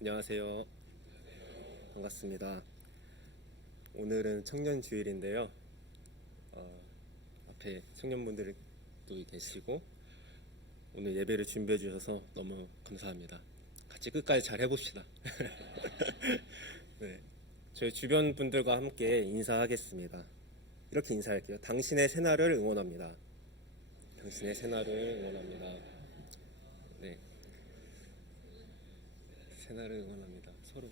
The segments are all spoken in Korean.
안녕하세요. 반갑습니다. 오늘은 청년주일인데요. 앞에 청년분들도 계시고 오늘 예배를 준비해 주셔서 너무 감사합니다. 같이 끝까지 잘 해봅시다. 네, 저희 주변 분들과 함께 인사하겠습니다. 이렇게 인사할게요. 당신의 새날을 응원합니다. 당신의 새날을 응원합니다. 네, 새날을 응원합니다. 서로.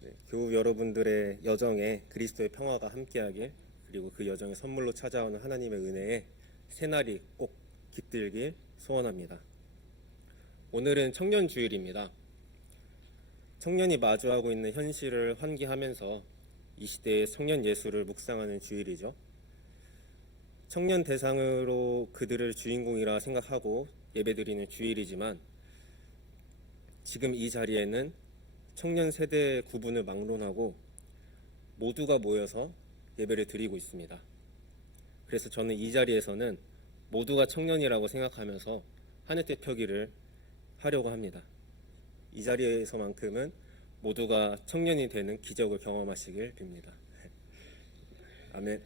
네, 교우 여러분들의 여정에 그리스도의 평화가 함께하길, 그리고 그 여정의 선물로 찾아오는 하나님의 은혜에 새날이 꼭 깃들길 소원합니다. 오늘은 청년주일입니다. 청년이 마주하고 있는 현실을 환기하면서 이 시대의 청년 예술을 묵상하는 주일이죠. 청년 대상으로 그들을 주인공이라 생각하고 예배드리는 주일이지만, 지금 이 자리에는 청년 세대 구분을 막론하고 모두가 모여서 예배를 드리고 있습니다. 그래서 저는 이 자리에서는 모두가 청년이라고 생각하면서 하늘 때 펴기를 하려고 합니다. 이 자리에서만큼은 모두가 청년이 되는 기적을 경험하시길 빕니다. 아멘.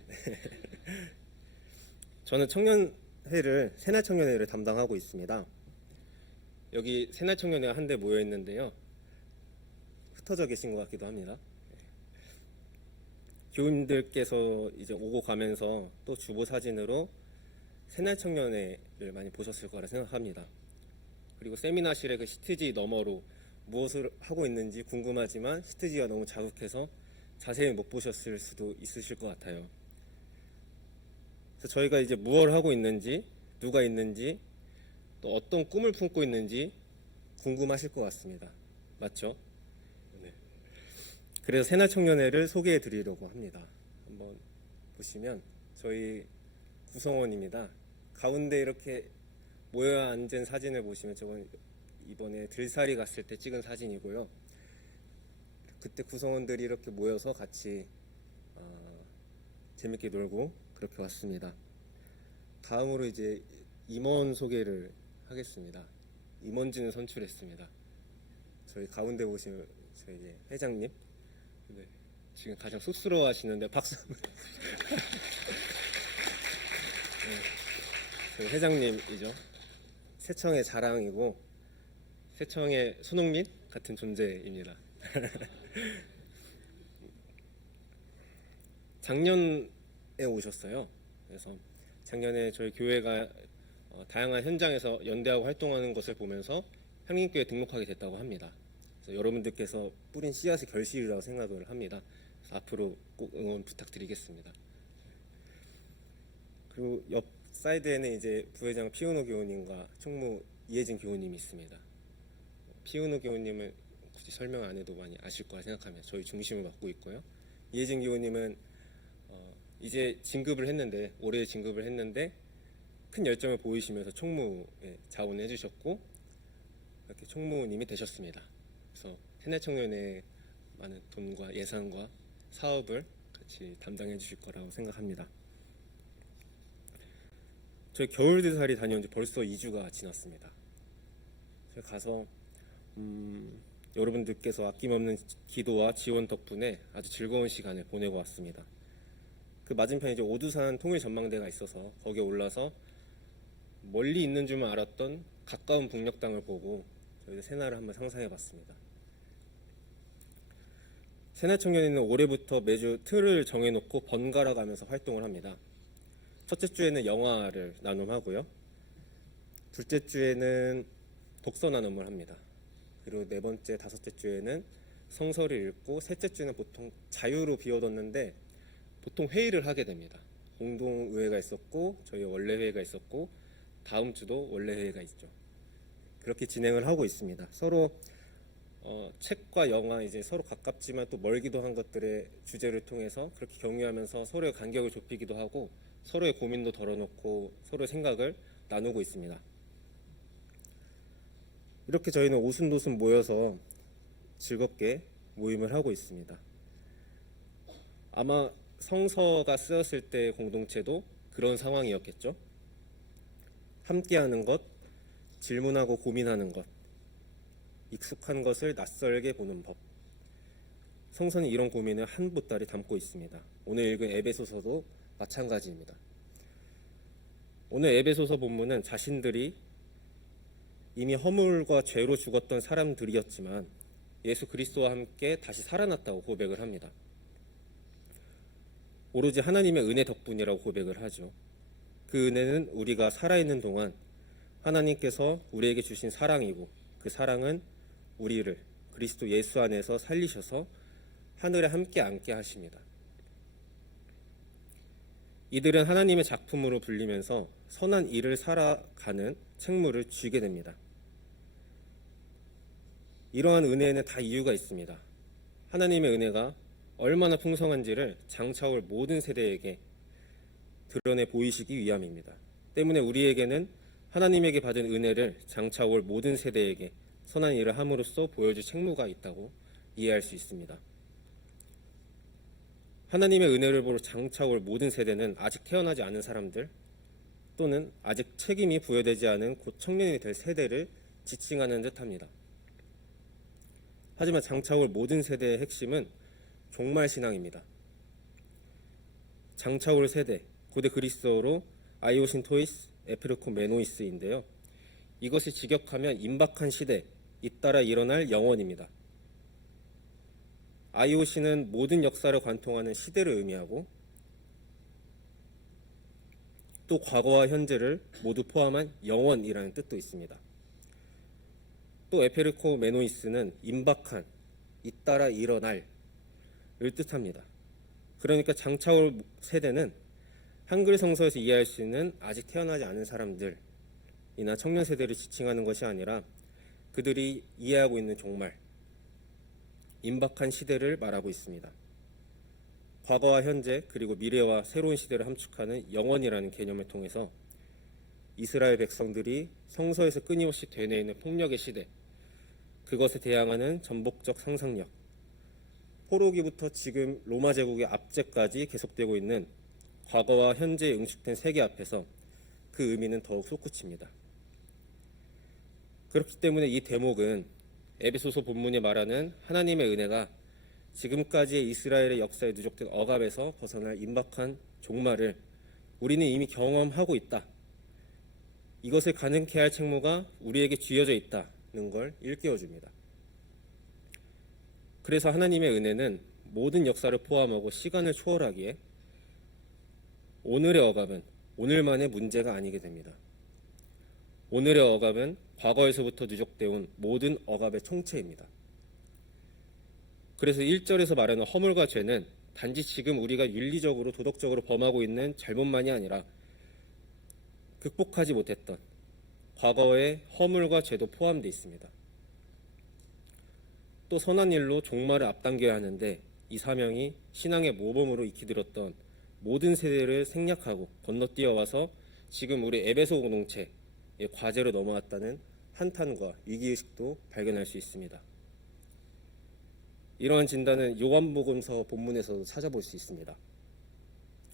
저는 새날 청년회를 담당하고 있습니다. 여기 새날 청년회가 한데 모여 있는데요. 흩어져 계신 것 같기도 합니다. 교우님들께서 이제 오고 가면서 또 주보 사진으로 새날 청년회를 많이 보셨을 거라 생각합니다. 그리고 세미나실의 그 시트지 너머로 무엇을 하고 있는지 궁금하지만 시트지가 너무 자극해서 자세히 못 보셨을 수도 있으실 것 같아요. 그래서 저희가 이제 무엇을 하고 있는지, 누가 있는지, 또 어떤 꿈을 품고 있는지 궁금하실 것 같습니다. 맞죠? 네. 그래서 새날 청년회를 소개해 드리려고 합니다. 한번 보시면 저희 구성원입니다. 가운데 이렇게 모여 앉은 사진을 보시면 저건 이번에 들살이 갔을 때 찍은 사진이고요. 그때 구성원들이 이렇게 모여서 같이 재밌게 놀고 그렇게 왔습니다. 다음으로 이제 임원 소개를 하겠습니다. 임원진을 선출했습니다. 저희 가운데 보시면 저희 회장님, 네, 지금 가장 쑥스러워하시는데 박수. 네, 저희 회장님이죠. 새청의 자랑이고 새청의 손흥민 같은 존재입니다. 작년에 오셨어요. 그래서 작년에 저희 교회가 다양한 현장에서 연대하고 활동하는 것을 보면서 향림교회에 등록하게 됐다고 합니다. 그래서 여러분들께서 뿌린 씨앗의 결실이라고 생각을 합니다. 그래서 앞으로 꼭 응원 부탁드리겠습니다. 그리고 옆 사이드에는 이제 부회장 피은호 교우님과 총무 이혜진 교우님이 있습니다. 피은호 교우님은 굳이 설명 안 해도 많이 아실 거라 생각하면서 저희 중심을 맡고 있고요. 이혜진 교우님은 이제 올해 진급을 했는데 큰 열정을 보이시면서 총무에 자원해 주셨고 이렇게 총무님이 되셨습니다. 그래서 새날 청년의 많은 돈과 예산과 사업을 같이 담당해 주실 거라고 생각합니다. 저희 겨울대살이 다녀온 지 벌써 2주가 지났습니다. 제가 가서 여러분들께서 아낌없는 기도와 지원 덕분에 아주 즐거운 시간을 보내고 왔습니다. 그 맞은편에 이제 오두산 통일전망대가 있어서 거기에 올라서 멀리 있는 줄만 알았던 가까운 북녘땅을 보고 저희 새날을 한번 상상해봤습니다. 새날 청년회는 올해부터 매주 틀을 정해놓고 번갈아 가면서 활동을 합니다. 첫째 주에는 영화를 나눔하고요. 둘째 주에는 독서 나눔을 합니다. 그리고 네 번째, 다섯째 주에는 성서를 읽고, 셋째 주는 보통 자유로 비워뒀는데 보통 회의를 하게 됩니다. 공동의회가 있었고 저희 원래 회의가 있었고 다음 주도 원래 회의가 있죠. 그렇게 진행을 하고 있습니다. 서로 책과 영화, 이제 서로 가깝지만 또 멀기도 한 것들의 주제를 통해서 그렇게 격려하면서 서로의 간격을 좁히기도 하고 서로의 고민도 덜어놓고 서로의 생각을 나누고 있습니다. 이렇게 저희는 오순도순 모여서 즐겁게 모임을 하고 있습니다. 아마 성서가 쓰였을 때 공동체도 그런 상황이었겠죠. 함께하는 것, 질문하고 고민하는 것, 익숙한 것을 낯설게 보는 법. 성서는 이런 고민을 한 보따리 담고 있습니다. 오늘 읽은 에베소서도 마찬가지입니다. 오늘 에베소서 본문은 자신들이 이미 허물과 죄로 죽었던 사람들이었지만 예수 그리스도와 함께 다시 살아났다고 고백을 합니다. 오로지 하나님의 은혜 덕분이라고 고백을 하죠. 그 은혜는 우리가 살아있는 동안 하나님께서 우리에게 주신 사랑이고, 그 사랑은 우리를 그리스도 예수 안에서 살리셔서 하늘에 함께 앉게 하십니다. 이들은 하나님의 작품으로 불리면서 선한 일을 살아가는 책무를 쥐게 됩니다. 이러한 은혜에는 다 이유가 있습니다. 하나님의 은혜가 얼마나 풍성한지를 장차올 모든 세대에게 드러내 보이시기 위함입니다. 때문에 우리에게는 하나님에게 받은 은혜를 장차올 모든 세대에게 선한 일을 함으로써 보여줄 책무가 있다고 이해할 수 있습니다. 하나님의 은혜를 보러 장차올 모든 세대는 아직 태어나지 않은 사람들 또는 아직 책임이 부여되지 않은 곧 청년이 될 세대를 지칭하는 듯합니다. 하지만 장차올 모든 세대의 핵심은 종말신앙입니다. 장차올 세대, 고대 그리스어로 아이오신 토이스 에피르코 메노이스인데요. 이것이 직역하면 임박한 시대, 잇따라 일어날 영원입니다. 아이오신은 모든 역사를 관통하는 시대를 의미하고 또 과거와 현재를 모두 포함한 영원이라는 뜻도 있습니다. 또 에페르코 메노이스는 임박한, 잇따라 일어날을 뜻합니다. 그러니까 장차올 세대는 한글 성서에서 이해할 수 있는 아직 태어나지 않은 사람들이나 청년 세대를 지칭하는 것이 아니라 그들이 이해하고 있는 종말, 임박한 시대를 말하고 있습니다. 과거와 현재 그리고 미래와 새로운 시대를 함축하는 영원이라는 개념을 통해서 이스라엘 백성들이 성서에서 끊임없이 되뇌이는 폭력의 시대, 그것에 대항하는 전복적 상상력, 포로기부터 지금 로마 제국의 압제까지 계속되고 있는 과거와 현재에 응축된 세계 앞에서 그 의미는 더욱 솟구칩니다. 그렇기 때문에 이 대목은 에베소서 본문이 말하는 하나님의 은혜가 지금까지의 이스라엘의 역사에 누적된 억압에서 벗어날 임박한 종말을 우리는 이미 경험하고 있다. 이것을 가능케 할 책무가 우리에게 쥐어져 있다는 걸 일깨워줍니다. 그래서 하나님의 은혜는 모든 역사를 포함하고 시간을 초월하기에 오늘의 억압은 오늘만의 문제가 아니게 됩니다. 오늘의 억압은 과거에서부터 누적되어 온 모든 억압의 총체입니다. 그래서 1절에서 말하는 허물과 죄는 단지 지금 우리가 윤리적으로 도덕적으로 범하고 있는 잘못만이 아니라 극복하지 못했던 과거의 허물과 죄도 포함되어 있습니다. 또 선한 일로 종말을 앞당겨야 하는데 이 사명이 신앙의 모범으로 익히 들었던 모든 세대를 생략하고 건너뛰어와서 지금 우리 에베소 공동체의 과제로 넘어왔다는 한탄과 위기의식도 발견할 수 있습니다. 이러한 진단은 요한복음서 본문에서도 찾아볼 수 있습니다.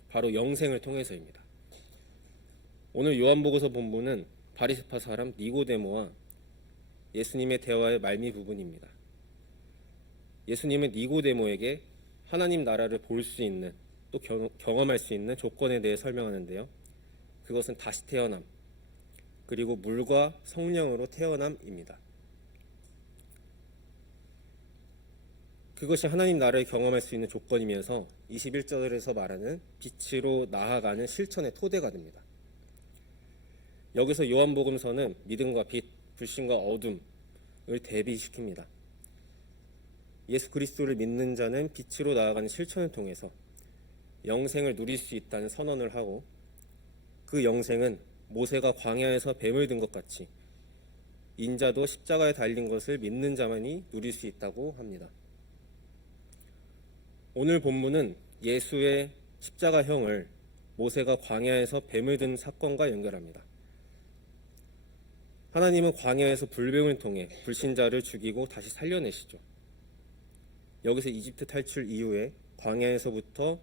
바로 영생을 통해서입니다. 오늘 요한복음서 본문은 바리새파 사람 니고데모와 예수님의 대화의 말미 부분입니다. 예수님은 니고데모에게 하나님 나라를 볼 수 있는 또 경험할 수 있는 조건에 대해 설명하는데요. 그것은 다시 태어남, 그리고 물과 성령으로 태어남입니다. 그것이 하나님 나라를 경험할 수 있는 조건이면서 21절에서 말하는 빛으로 나아가는 실천의 토대가 됩니다. 여기서 요한복음서는 믿음과 빛, 불신과 어둠을 대비시킵니다. 예수 그리스도를 믿는 자는 빛으로 나아가는 실천을 통해서 영생을 누릴 수 있다는 선언을 하고 그 영생은 모세가 광야에서 뱀을 든 것 같이 인자도 십자가에 달린 것을 믿는 자만이 누릴 수 있다고 합니다. 오늘 본문은 예수의 십자가형을 모세가 광야에서 뱀을 든 사건과 연결합니다. 하나님은 광야에서 불뱀을 통해 불신자를 죽이고 다시 살려내시죠. 여기서 이집트 탈출 이후에 광야에서부터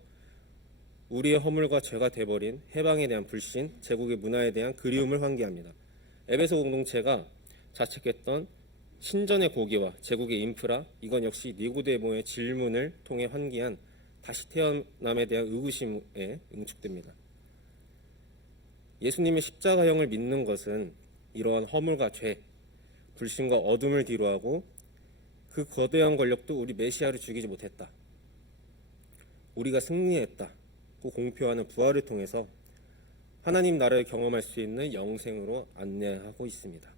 우리의 허물과 죄가 돼버린 해방에 대한 불신, 제국의 문화에 대한 그리움을 환기합니다. 에베소 공동체가 자책했던 신전의 고기와 제국의 인프라, 이건 역시 니고데모의 질문을 통해 환기한 다시 태어남에 대한 의구심에 응축됩니다. 예수님의 십자가형을 믿는 것은 이러한 허물과 죄, 불신과 어둠을 뒤로하고 그 거대한 권력도 우리 메시아를 죽이지 못했다, 우리가 승리했다고 공표하는 부활을 통해서 하나님 나라를 경험할 수 있는 영생으로 안내하고 있습니다.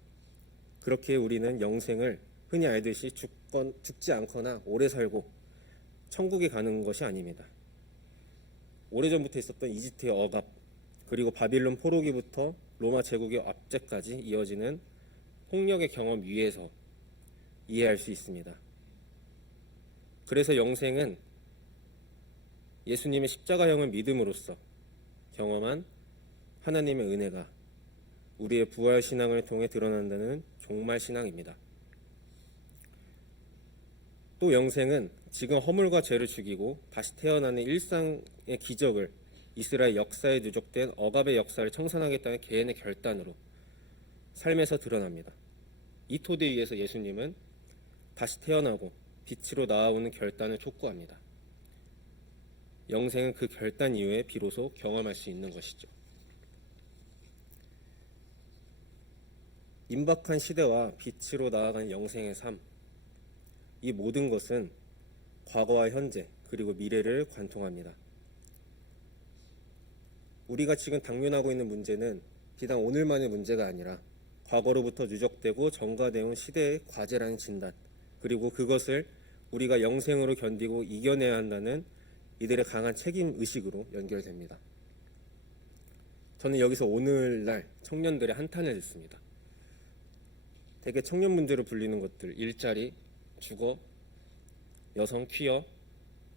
그렇게 우리는 영생을 흔히 알듯이 죽지 않거나 오래 살고 천국에 가는 것이 아닙니다. 오래전부터 있었던 이집트의 억압, 그리고 바빌론 포로기부터 로마 제국의 압제까지 이어지는 폭력의 경험 위에서 이해할 수 있습니다. 그래서 영생은 예수님의 십자가형을 믿음으로써 경험한 하나님의 은혜가 우리의 부활 신앙을 통해 드러난다는 종말 신앙입니다. 또 영생은 지금 허물과 죄를 죽이고 다시 태어나는 일상의 기적을 이스라엘 역사에 누적된 억압의 역사를 청산하겠다는 개인의 결단으로 삶에서 드러납니다. 이 토대 위에서 예수님은 다시 태어나고 빛으로 나아오는 결단을 촉구합니다. 영생은 그 결단 이후에 비로소 경험할 수 있는 것이죠. 임박한 시대와 빛으로 나아가는 영생의 삶, 이 모든 것은 과거와 현재 그리고 미래를 관통합니다. 우리가 지금 당면하고 있는 문제는 비단 오늘만의 문제가 아니라 과거로부터 누적되고 전가되어 온 시대의 과제라는 진단, 그리고 그것을 우리가 영생으로 견디고 이겨내야 한다는 이들의 강한 책임의식으로 연결됩니다. 저는 여기서 오늘날 청년들의 한탄을 듣습니다. 대개 청년 문제로 불리는 것들, 일자리, 주거, 여성, 퀴어,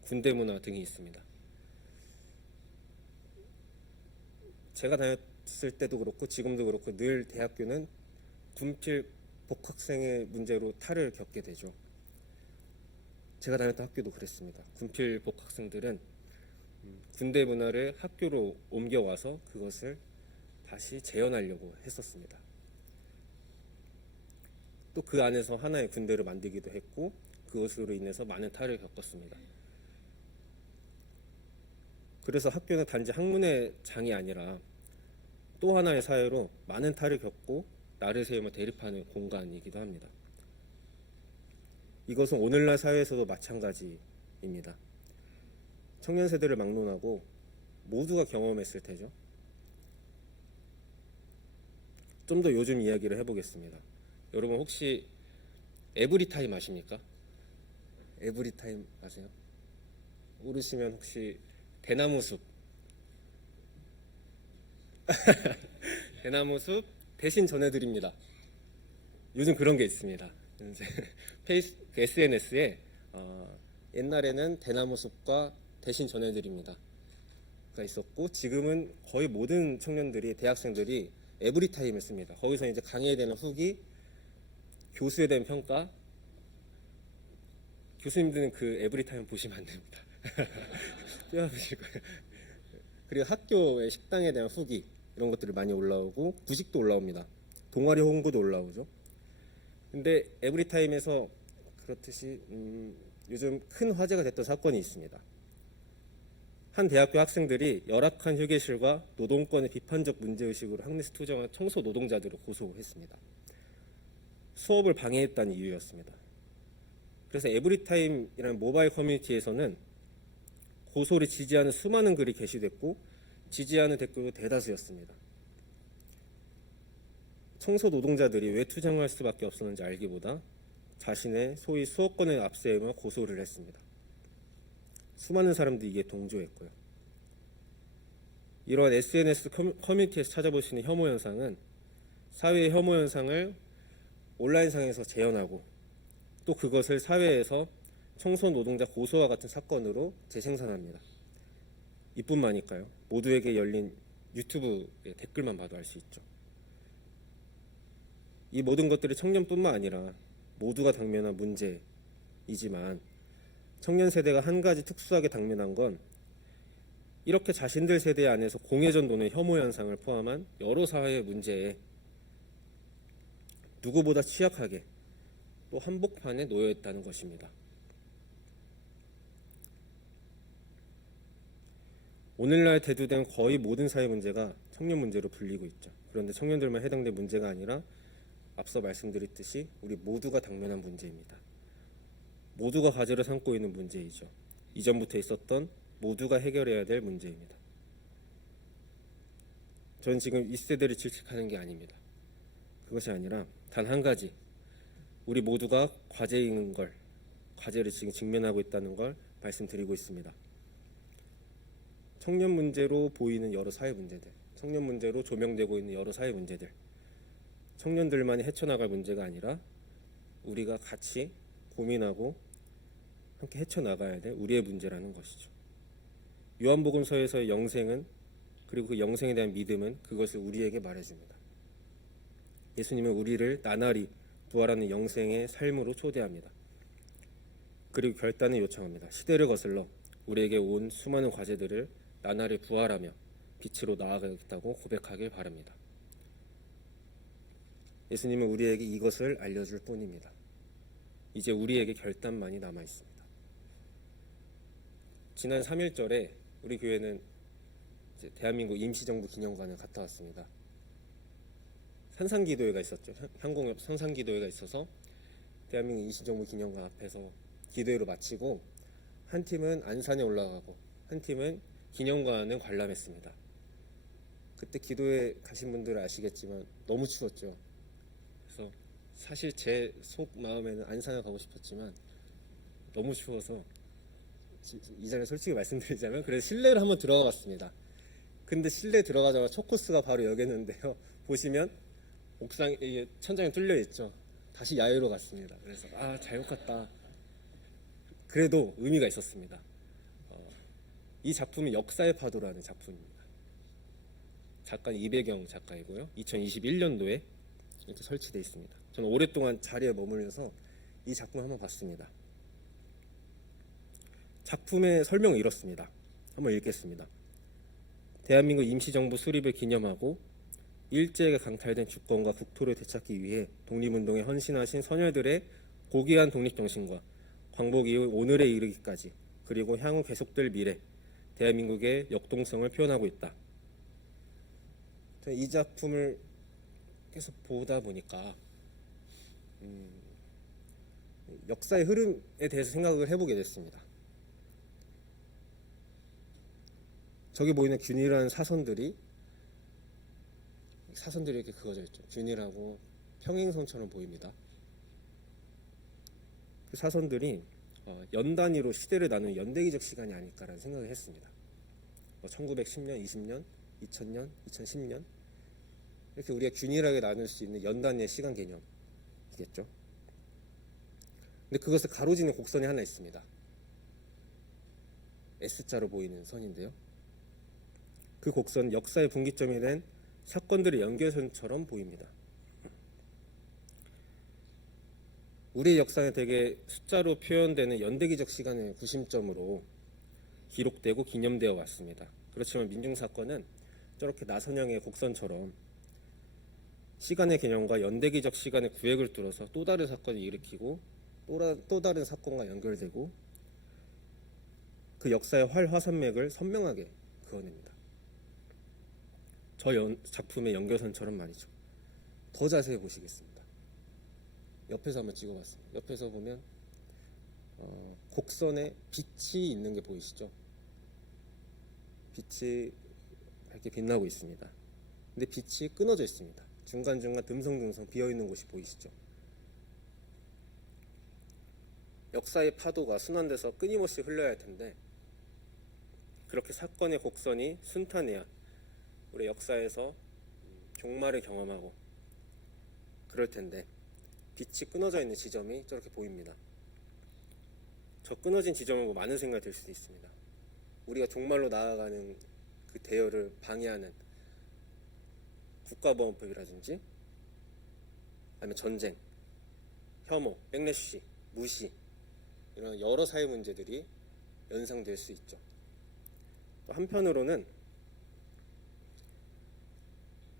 군대 문화 등이 있습니다. 제가 다녔을 때도 그렇고 지금도 그렇고 늘 대학교는 군필 복학생의 문제로 탈을 겪게 되죠. 제가 다녔던 학교도 그랬습니다. 군필 복학생들은 군대 문화를 학교로 옮겨와서 그것을 다시 재현하려고 했었습니다. 또 그 안에서 하나의 군대를 만들기도 했고 그것으로 인해서 많은 탈을 겪었습니다. 그래서 학교는 단지 학문의 장이 아니라 또 하나의 사회로 많은 탈을 겪고 나를 세우며 대립하는 공간이기도 합니다. 이것은 오늘날 사회에서도 마찬가지입니다. 청년 세대를 막론하고 모두가 경험했을 테죠. 좀 더 요즘 이야기를 해보겠습니다. 여러분 혹시 에브리타임 아십니까? 에브리타임 아세요? 모르시면 혹시 대나무숲 대나무숲 대신 전해드립니다. 요즘 그런 게 있습니다. SNS에 옛날에는 대나무숲과 대신 전해드립니다 가 있었고 지금은 거의 모든 청년들이, 대학생들이 에브리타임을 씁니다. 거기서 이제 강의에 대한 후기, 교수에 대한 평가. 교수님들은 그 에브리타임 보시면 안 됩니다. 뛰어보실 거예요. 그리고 학교의 식당에 대한 후기, 이런 것들이 많이 올라오고 구식도 올라옵니다. 동아리 홍보도 올라오죠. 근데 에브리타임에서 그렇듯이 요즘 큰 화제가 됐던 사건이 있습니다. 한 대학교 학생들이 열악한 휴게실과 노동권의 비판적 문제의식으로 학내에서 투쟁한 청소 노동자들을 고소했습니다. 수업을 방해했다는 이유였습니다. 그래서 에브리타임이라는 모바일 커뮤니티에서는 고소를 지지하는 수많은 글이 게시됐고 지지하는 댓글도 대다수였습니다. 청소 노동자들이 왜 투쟁할 수밖에 없었는지 알기보다 자신의 소위 수호권을 앞세우며 고소를 했습니다. 수많은 사람들이 이게 동조했고요. 이러한 SNS 커뮤니티에서 찾아볼 수 있는 혐오 현상은 사회의 혐오 현상을 온라인상에서 재현하고 또 그것을 사회에서 청소 노동자 고소와 같은 사건으로 재생산합니다. 이뿐만일까요? 모두에게 열린 유튜브의 댓글만 봐도 알 수 있죠. 이 모든 것들이 청년뿐만 아니라 모두가 당면한 문제이지만 청년 세대가 한 가지 특수하게 당면한 건 이렇게 자신들 세대 안에서 공회전 도는 혐오 현상을 포함한 여러 사회의 문제에 누구보다 취약하게 또 한복판에 놓여 있다는 것입니다. 오늘날 대두된 거의 모든 사회 문제가 청년 문제로 불리고 있죠. 그런데 청년들만 해당된 문제가 아니라 앞서 말씀드렸듯이 우리 모두가 당면한 문제입니다. 모두가 과제로 삼고 있는 문제이죠. 이전부터 있었던 모두가 해결해야 될 문제입니다. 저는 지금 이 세대를 질책하는 게 아닙니다. 그것이 아니라 단 한 가지, 우리 모두가 과제인 걸, 과제를 지금 직면하고 있다는 걸 말씀드리고 있습니다. 청년 문제로 보이는 여러 사회 문제들, 청년 문제로 조명되고 있는 여러 사회 문제들, 청년들만이 헤쳐나갈 문제가 아니라 우리가 같이 고민하고 함께 헤쳐나가야 될 우리의 문제라는 것이죠. 요한복음서에서의 영생은, 그리고 그 영생에 대한 믿음은 그것을 우리에게 말해줍니다. 예수님은 우리를 나날이 부활하는 영생의 삶으로 초대합니다. 그리고 결단을 요청합니다. 시대를 거슬러 우리에게 온 수많은 과제들을 나날이 부활하며 빛으로 나아가겠다고 고백하길 바랍니다. 예수님은 우리에게 이것을 알려줄 뿐입니다. 이제 우리에게 결단만이 남아 있습니다. 지난 3.1절에 우리 교회는 이제 대한민국 임시정부 기념관을 갔다 왔습니다. 산상기도회가 있었죠. 향공협 산상기도회가 있어서 대한민국 임시정부 기념관 앞에서 기도회로 마치고 한 팀은 안산에 올라가고 한 팀은 기념관을 관람했습니다. 그때 기도회 가신 분들은 아시겠지만 너무 추웠죠. 그래서 사실 제 속 마음에는 안산에 가고 싶었지만 너무 추워서 이 자리에 솔직히 말씀드리자면 그래서 실내로 한번 들어가 봤습니다. 근데 실내 들어가자마자 첫 코스가 바로 여기였는데요. 보시면 옥상 천장이 뚫려 있죠. 다시 야외로 갔습니다. 그래서 잘못 갔다. 그래도 의미가 있었습니다. 이 작품이 역사의 파도라는 작품입니다. 작가는 이배경 작가이고요. 2021년도에 이렇게 설치되어 있습니다. 저는 오랫동안 자리에 머물러서 이 작품을 한번 봤습니다. 작품의 설명은 이렇습니다. 한번 읽겠습니다. 대한민국 임시정부 수립을 기념하고 일제에게 강탈된 주권과 국토를 되찾기 위해 독립운동에 헌신하신 선열들의 고귀한 독립정신과 광복 이후 오늘에 이르기까지 그리고 향후 계속될 미래 대한민국의 역동성을 표현하고 있다. 이 작품을 계속 보다 보니까 역사의 흐름에 대해서 생각을 해보게 됐습니다. 저기 보이는 균일한 사선들이 이렇게 그어져 있죠. 균일하고 평행선처럼 보입니다. 그 사선들이 연 단위로 시대를 나누는 연대기적 시간이 아닐까라는 생각을 했습니다. 1910년, 20년, 2000년, 2010년 이렇게 우리가 균일하게 나눌 수 있는 연 단위의 시간 개념이겠죠. 근데 그것을 가로지는 곡선이 하나 있습니다. S자로 보이는 선인데요. 그 곡선 역사의 분기점이 된 사건들의 연결선처럼 보입니다. 우리의 역사는 대개 숫자로 표현되는 연대기적 시간을 구심점으로 기록되고 기념되어 왔습니다. 그렇지만 민중사건은 저렇게 나선형의 곡선처럼 시간의 개념과 연대기적 시간의 구획을 뚫어서 또 다른 사건을 일으키고 또 다른 사건과 연결되고 그 역사의 활화산맥을 선명하게 그어냅니다. 저 작품의 연결선처럼 말이죠. 더 자세히 보시겠습니다. 옆에서 한번 찍어봤습니다. 옆에서 보면 곡선에 빛이 있는 게 보이시죠? 빛이 밝게 빛나고 있습니다. 근데 빛이 끊어져 있습니다. 중간중간 듬성듬성 비어있는 곳이 보이시죠? 역사의 파도가 순환돼서 끊임없이 흘러야 할 텐데 그렇게 사건의 곡선이 순탄해야 우리 역사에서 종말을 경험하고 그럴 텐데 빛이 끊어져 있는 지점이 저렇게 보입니다. 저 끊어진 지점을 보고 많은 생각이 들 수도 있습니다. 우리가 종말로 나아가는 그 대열을 방해하는 국가보안법이라든지 아니면 전쟁, 혐오, 백래쉬, 무시 이런 여러 사회 문제들이 연상될 수 있죠. 또 한편으로는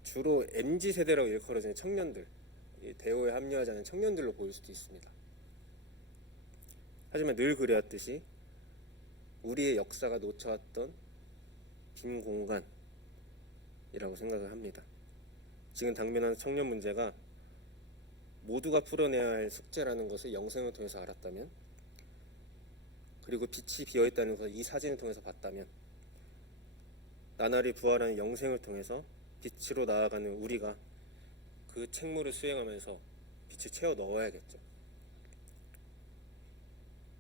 주로 MZ세대라고 일컬어지는 청년들, 이 대우에 합류하지 않은 청년들로 보일 수도 있습니다. 하지만 늘 그래왔듯이 우리의 역사가 놓쳐왔던 빈 공간이라고 생각을 합니다. 지금 당면한 청년 문제가 모두가 풀어내야 할 숙제라는 것을 영생을 통해서 알았다면, 그리고 빛이 비어있다는 것을 이 사진을 통해서 봤다면, 나날이 부활하는 영생을 통해서 빛으로 나아가는 우리가 그 책무를 수행하면서 빛을 채워 넣어야겠죠.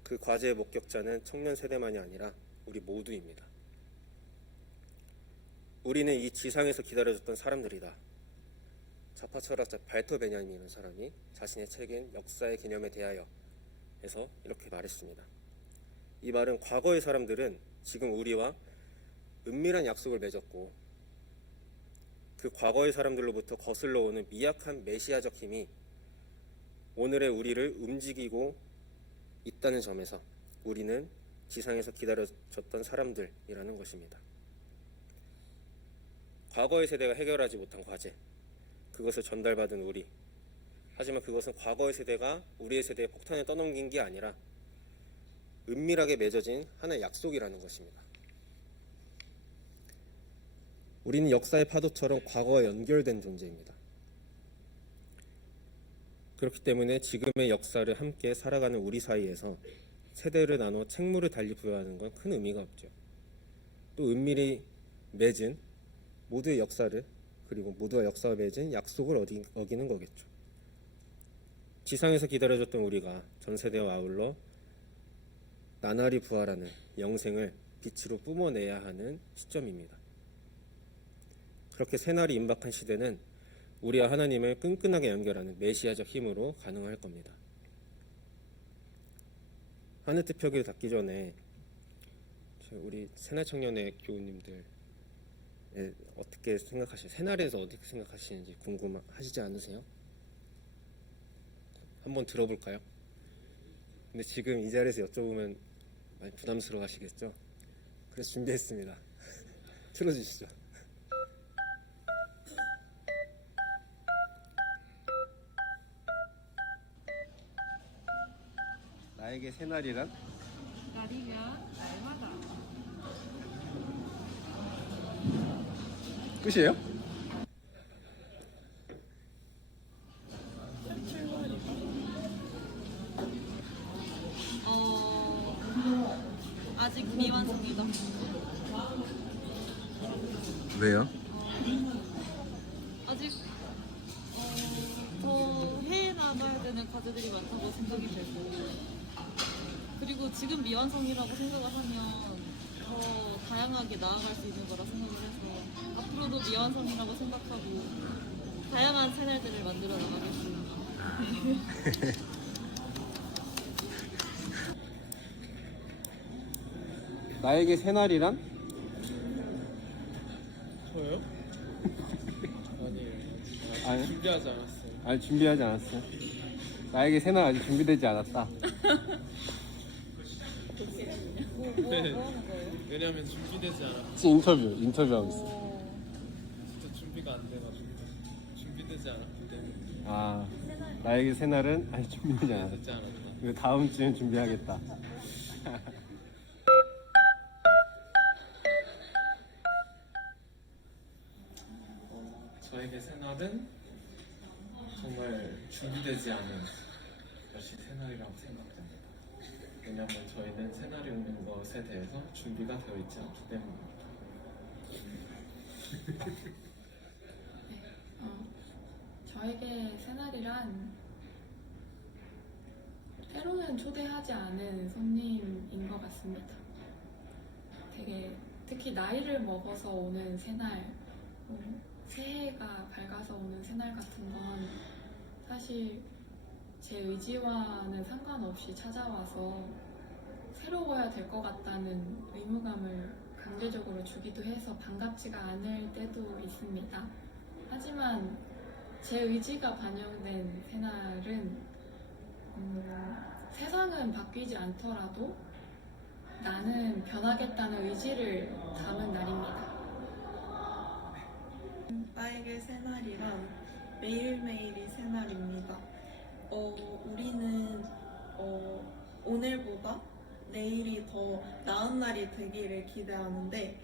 그 과제의 목격자는 청년 세대만이 아니라 우리 모두입니다. 우리는 이 지상에서 기다려졌던 사람들이다. 좌파 철학자 발터 베냐민이라는 사람이 자신의 책인 역사의 개념에 대하여 에서 이렇게 말했습니다. 이 말은 과거의 사람들은 지금 우리와 은밀한 약속을 맺었고, 그 과거의 사람들로부터 거슬러 오는 미약한 메시아적 힘이 오늘의 우리를 움직이고 있다는 점에서 우리는 지상에서 기다려졌던 사람들이라는 것입니다. 과거의 세대가 해결하지 못한 과제, 그것을 전달받은 우리. 하지만 그것은 과거의 세대가 우리의 세대에 폭탄을 떠넘긴 게 아니라 은밀하게 맺어진 하나의 약속이라는 것입니다. 우리는 역사의 파도처럼 과거와 연결된 존재입니다. 그렇기 때문에 지금의 역사를 함께 살아가는 우리 사이에서 세대를 나눠 책무를 달리 부여하는 건 큰 의미가 없죠. 또 은밀히 맺은 모두의 역사를, 그리고 모두와 역사가 맺은 약속을 어기는 거겠죠. 지상에서 기다려졌던 우리가 전 세대와 아울러 나날이 부활하는 영생을 빛으로 뿜어내야 하는 시점입니다. 그렇게 새날이 임박한 시대는 우리와 하나님을 끈끈하게 연결하는 메시아적 힘으로 가능할 겁니다. 하늘뜻 표기를 닫기 전에 우리 새날 청년회 교우님들 어떻게 생각하시나요? 새날에 대해서 어떻게 생각하시는지 궁금하시지 않으세요? 한번 들어볼까요? 근데 지금 이 자리에서 여쭤보면 많이 부담스러워 하시겠죠? 그래서 준비했습니다. 틀어주시죠. 나에게 새날이란? 날이면 날마다. 끝이에요? 아직 미완성이다. 왜요? 아직 더 해에 나가야 되는 과제들이 많다고 생각이 되고, 그리고 지금 미완성이라고 생각을 하면 더 다양하게 나아갈 수 있는 거라 생각을 해서 앞으로도 미완성이라고 생각하고 다양한 채널들을 만들어 나가겠습니다. 나에게 새날이란? 저요? 아니에요. 아니, 준비하지 않았어요. 아니 준비하지 않았어. 나에게 새날 아직 준비되지 않았다. 뭐 하는 거예요? 왜냐면 준비되지 않았고 지금 인터뷰하고 있어. 진짜 준비가 안 돼가지고 준비되지 않았기 때문에 아, 나에게 새날은 아직 준비되지 않았다. 되지 않았다. 이거 다음 주엔 준비하겠다. 저에게 새날은 정말 준비되지 않은 역시 새날이라고 생각됩니다. 왜냐면 저희는 새날이 오는 것에 대해서 준비가 되어 있지 않기 때문입니다. 저에게 새날이란 때로는 초대하지 않은 손님인 것 같습니다. 되게 특히 나이를 먹어서 오는 새날, 새해가 밝아서 오는 새날 같은 건 사실 제 의지와는 상관없이 찾아와서 새로워야 될 것 같다는 의무감을 강제적으로 주기도 해서 반갑지가 않을 때도 있습니다. 하지만 제 의지가 반영된 새날은 세상은 바뀌지 않더라도 나는 변하겠다는 의지를 담은 날입니다. 나에게 새날이란 매일매일이 새날입니다. 우리는 오늘보다 내일이 더 나은 날이 되기를 기대하는데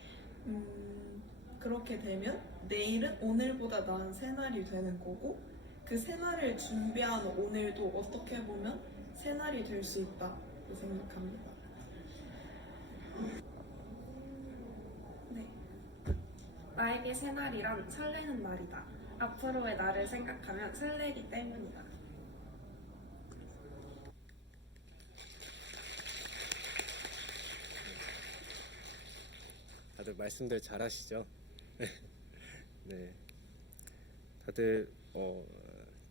그렇게 되면 내일은 오늘보다 나은 새날이 되는 거고 그 새날을 준비한 오늘도 어떻게 보면 새날이 될 수 있다고 생각합니다. 네. 나에게 새날이란 설레는 날이다. 앞으로의 나를 생각하면 설레기 때문이다. 다들 말씀들 잘하시죠? 네. 다들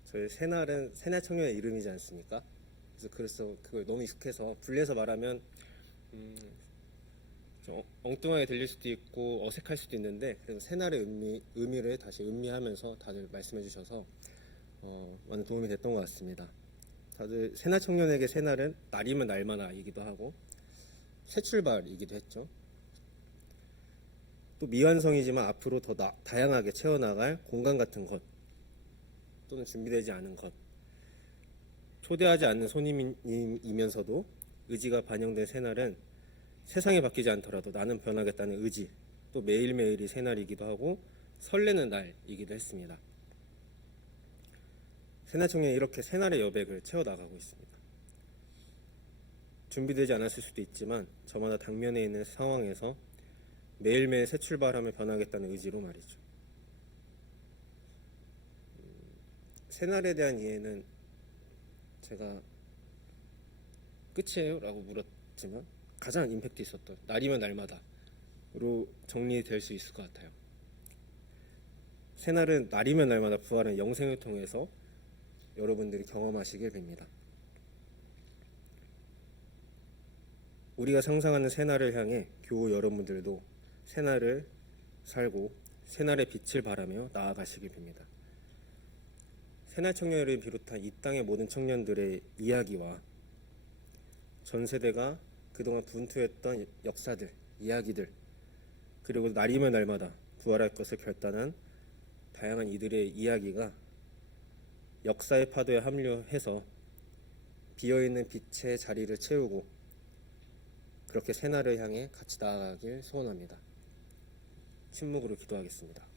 저희 새날은 새날 청년의 이름이지 않습니까? 그래서 그걸 너무 익숙해서 분리해서 말하면 좀 엉뚱하게 들릴 수도 있고 어색할 수도 있는데 그래서 새날의 의미를 다시 음미하면서 다들 말씀해 주셔서 많은 도움이 됐던 것 같습니다. 다들 새날 청년에게 새날은 날이면 날마다이기도 하고 새 출발이기도 했죠. 또 미완성이지만 앞으로 더 다양하게 채워나갈 공간 같은 것 또는 준비되지 않은 것, 초대하지 않는 손님이면서도 의지가 반영된 새날은 세상이 바뀌지 않더라도 나는 변하겠다는 의지, 또 매일매일이 새날이기도 하고 설레는 날이기도 했습니다. 새날 청년이 이렇게 새날의 여백을 채워나가고 있습니다. 준비되지 않았을 수도 있지만 저마다 당면에 있는 상황에서 매일매일 새 출발하며 변하겠다는 의지로 말이죠. 새날에 대한 이해는 제가 끝이에요? 라고 물었지만 가장 임팩트 있었던 날이면 날마다로 정리될 수 있을 것 같아요. 새날은 날이면 날마다 부활하는 영생을 통해서 여러분들이 경험하시길 빕니다. 우리가 상상하는 새날을 향해 교우 여러분들도 새날을 살고 새날의 빛을 바라며 나아가시길 빕니다. 새날 청년을 비롯한 이 땅의 모든 청년들의 이야기와 전 세대가 그동안 분투했던 역사들, 이야기들, 그리고 날이면 날마다 부활할 것을 결단한 다양한 이들의 이야기가 역사의 파도에 합류해서 비어있는 빛의 자리를 채우고 그렇게 새날을 향해 같이 나아가길 소원합니다. 침묵으로 기도하겠습니다.